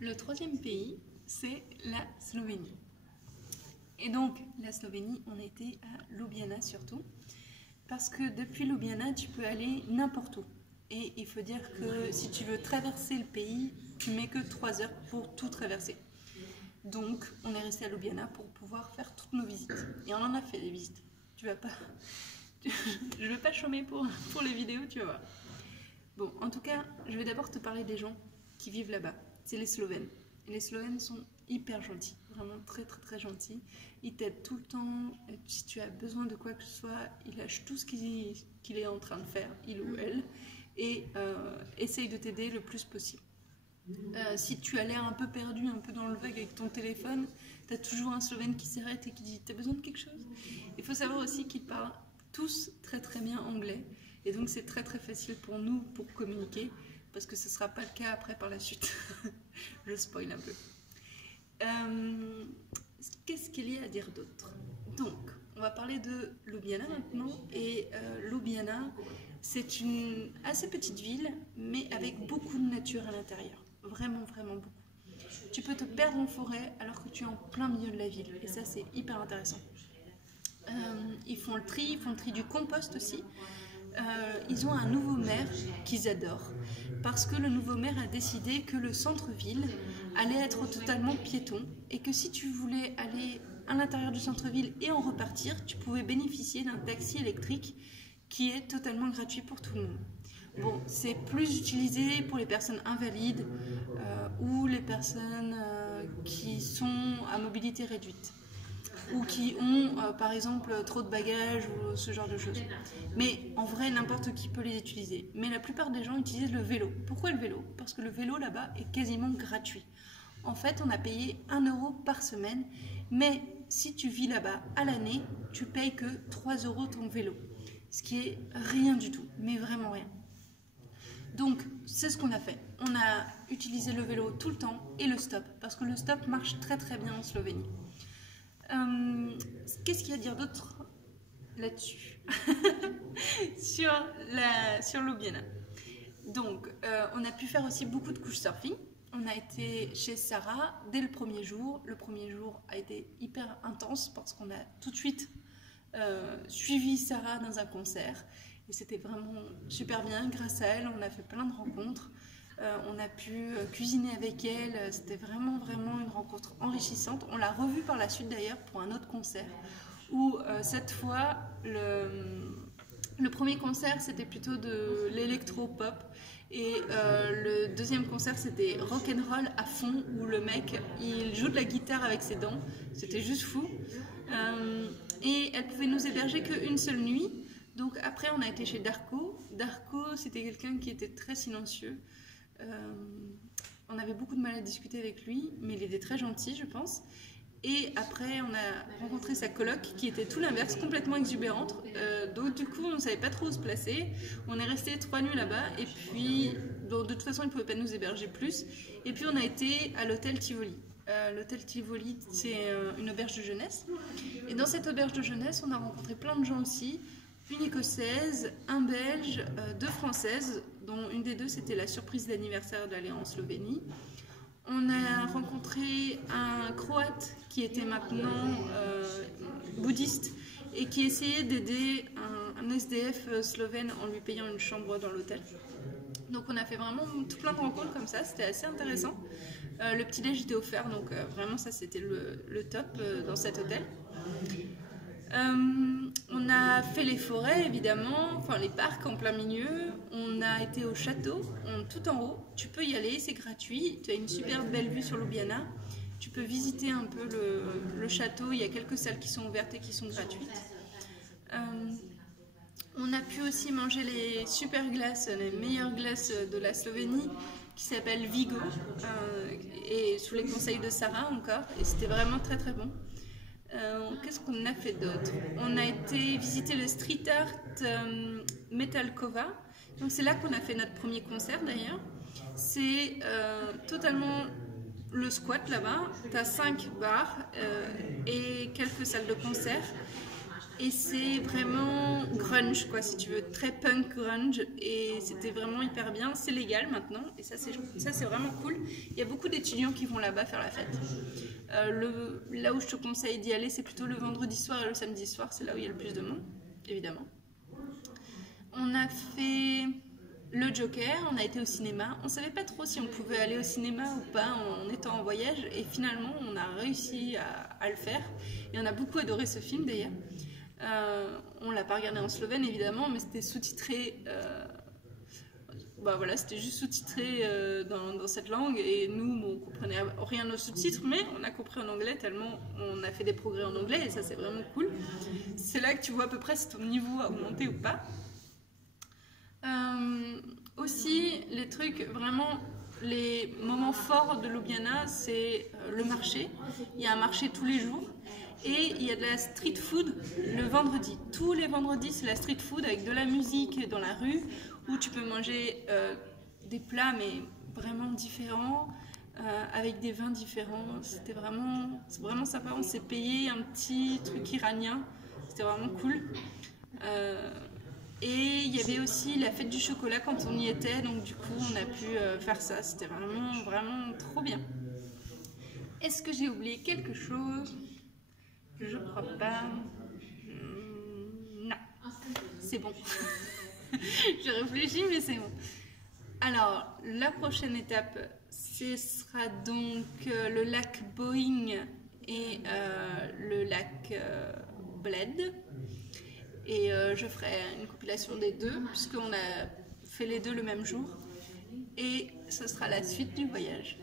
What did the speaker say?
Le troisième pays, c'est la Slovénie. Et donc, la Slovénie, on était à Ljubljana surtout, parce que depuis Ljubljana, tu peux aller n'importe où. Et il faut dire que si tu veux traverser le pays, tu mets que 3 heures pour tout traverser. Donc, on est resté à Ljubljana pour pouvoir faire toutes nos visites. Et on en a fait des visites. Tu vas pas... Je ne vais pas chômer pour les vidéos, tu vas voir. Bon, en tout cas, je vais d'abord te parler des gens qui vivent là-bas. C'est les Slovènes. Et les Slovènes sont hyper gentils, vraiment très très très gentils. Ils t'aident tout le temps. Si tu as besoin de quoi que ce soit, ils lâchent tout ce qu'il est en train de faire, il ou elle, et essayent de t'aider le plus possible. Si tu as l'air un peu perdu, un peu dans le vague avec ton téléphone, tu as toujours un Slovène qui s'arrête et qui dit « T'as besoin de quelque chose ?» Il faut savoir aussi qu'ils parlent tous très très bien anglais. Et donc c'est très très facile pour nous pour communiquer, parce que ce ne sera pas le cas après par la suite. Je spoil un peu. Qu'est-ce qu'il y a à dire d'autre? Donc, on va parler de Ljubljana maintenant. Et Ljubljana, c'est une assez petite ville, mais avec beaucoup de nature à l'intérieur. Vraiment, vraiment beaucoup. Tu peux te perdre en forêt alors que tu es en plein milieu de la ville. Et ça, c'est hyper intéressant. Ils font le tri du compost aussi. Ils ont un nouveau maire qu'ils adorent, parce que le nouveau maire a décidé que le centre-ville allait être totalement piéton et que si tu voulais aller à l'intérieur du centre-ville et en repartir, tu pouvais bénéficier d'un taxi électrique qui est totalement gratuit pour tout le monde. Bon, c'est plus utilisé pour les personnes invalides ou les personnes qui sont à mobilité réduite, ou qui ont par exemple trop de bagages ou ce genre de choses. Mais en vrai, n'importe qui peut les utiliser. Mais la plupart des gens utilisent le vélo. Pourquoi le vélo? Parce que le vélo là-bas est quasiment gratuit. En fait, on a payé 1 € par semaine, mais si tu vis là-bas à l'année, tu payes que 3 € ton vélo. Ce qui est rien du tout, mais vraiment rien. Donc, c'est ce qu'on a fait. On a utilisé le vélo tout le temps et le stop, parce que le stop marche très très bien en Slovénie. Qu'est-ce qu'il y a à dire d'autre là-dessus? sur Ljubljana. Donc, on a pu faire aussi beaucoup de couchsurfing. On a été chez Sarah dès le premier jour. Le premier jour a été hyper intense parce qu'on a tout de suite suivi Sarah dans un concert. Et c'était vraiment super bien. Grâce à elle, on a fait plein de rencontres. On a pu cuisiner avec elle, c'était vraiment une rencontre enrichissante. On l'a revue par la suite d'ailleurs pour un autre concert, où cette fois, le premier concert c'était plutôt de l'électro-pop, et le deuxième concert c'était rock'n'roll à fond, où le mec il joue de la guitare avec ses dents, c'était juste fou. Et elle pouvait nous héberger qu'une seule nuit, donc après on a été chez Darko. Darko c'était quelqu'un qui était très silencieux. On avait beaucoup de mal à discuter avec lui, mais il était très gentil, je pense. Et après, on a rencontré sa coloc qui était tout l'inverse, complètement exubérante. Donc du coup, on ne savait pas trop où se placer. On est resté 3 nuits là-bas, et puis bon, de toute façon, ils ne pouvaient pas nous héberger plus. Et puis on a été à l'hôtel Tivoli. L'hôtel Tivoli, c'est une auberge de jeunesse. Et dans cette auberge de jeunesse, on a rencontré plein de gens aussi. Une Écossaise, un Belge, 2 Françaises, dont une des 2 c'était la surprise d'anniversaire d'aller en Slovénie. On a rencontré un Croate qui était maintenant bouddhiste et qui essayait d'aider un SDF slovène en lui payant une chambre dans l'hôtel. Donc on a fait vraiment tout plein de rencontres comme ça, c'était assez intéressant. Le petit-déj était offert, donc vraiment ça c'était le top dans cet hôtel. On a fait les forêts évidemment, enfin les parcs en plein milieu. On a été au château, tout en haut. Tu peux y aller, c'est gratuit. Tu as une super belle vue sur Ljubljana. Tu peux visiter un peu le château. Il y a quelques salles qui sont ouvertes et qui sont gratuites. On a pu aussi manger les super glaces, les meilleures glaces de la Slovénie, qui s'appellent Vigo, et sous les conseils de Sarah encore. Et c'était vraiment très très bon. Qu'est-ce qu'on a fait d'autre? On a été visiter le street art Metalkova. Donc c'est là qu'on a fait notre premier concert d'ailleurs. C'est totalement le squat là-bas. Tu as 5 bars et quelques salles de concert. Et c'est vraiment grunge, quoi, si tu veux, très punk grunge. Et c'était vraiment hyper bien. C'est légal maintenant, et ça c'est vraiment cool. Il y a beaucoup d'étudiants qui vont là-bas faire la fête. Là où je te conseille d'y aller, c'est plutôt le vendredi soir et le samedi soir. C'est là où il y a le plus de monde, évidemment. On a fait le Joker, on a été au cinéma. On savait pas trop si on pouvait aller au cinéma ou pas en étant en voyage. Et finalement, on a réussi à le faire. Et on a beaucoup adoré ce film d'ailleurs. On l'a pas regardé en slovène évidemment, mais c'était sous-titré. Bah voilà, c'était juste sous-titré dans cette langue, et nous, bon, on comprenait rien aux sous-titres, mais on a compris en anglais tellement on a fait des progrès en anglais, et ça c'est vraiment cool. C'est là que tu vois à peu près si ton niveau a augmenté ou pas. Aussi, les trucs vraiment, les moments forts de Ljubljana, c'est le marché. Il y a un marché tous les jours. Et il y a de la street food le vendredi. Tous les vendredis, c'est la street food avec de la musique dans la rue, où tu peux manger des plats, mais vraiment différents, avec des vins différents. C'est vraiment sympa. On s'est payé un petit truc iranien. C'était vraiment cool. Et il y avait aussi la fête du chocolat quand on y était. Donc du coup, on a pu faire ça. C'était vraiment trop bien. Est-ce que j'ai oublié quelque chose ? Je crois pas. Non, c'est bon. Je réfléchis, mais c'est bon. Alors, la prochaine étape, ce sera donc le lac Boeing et le lac Bled. Et je ferai une compilation des deux, puisqu'on a fait les deux le même jour. Et ce sera la suite du voyage.